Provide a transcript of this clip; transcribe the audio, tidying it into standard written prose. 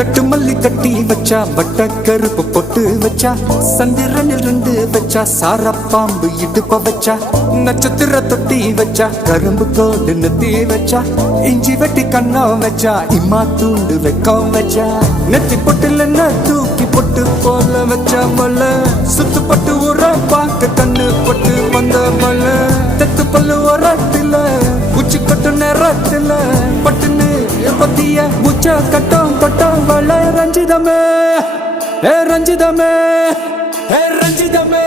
கட்டு மல்லி கட்டி வச்சா வட்ட கருப்பு பொட்டு வச்சா சந்திரனில் 2 வச்சா சார பாம்பு இடுப்ப வச்சா நட்சத்திர தொட்டி வச்சா கரும்பு கோடு நெத்தி வச்சா இஞ்சி வெட்டி கண்ணம் வச்சா இம்மா தூண்டு வெக்கம் வச்சா நெத்தி பொட்டுல தூக்கி பொட்டு போல வச்சா மல சுத்து பட்டு ஊற பார்க்க கண்ணு பொட்டு வந்த மல தெத்து பல்லு ஓரத்துல உச்சி கட்டு நேரத்துல பட்டுன்னு பத்திய முச்ச கட்டம் வள ரஞ்சிதமே ரஞ்சிதமே ரஞ்சிதமே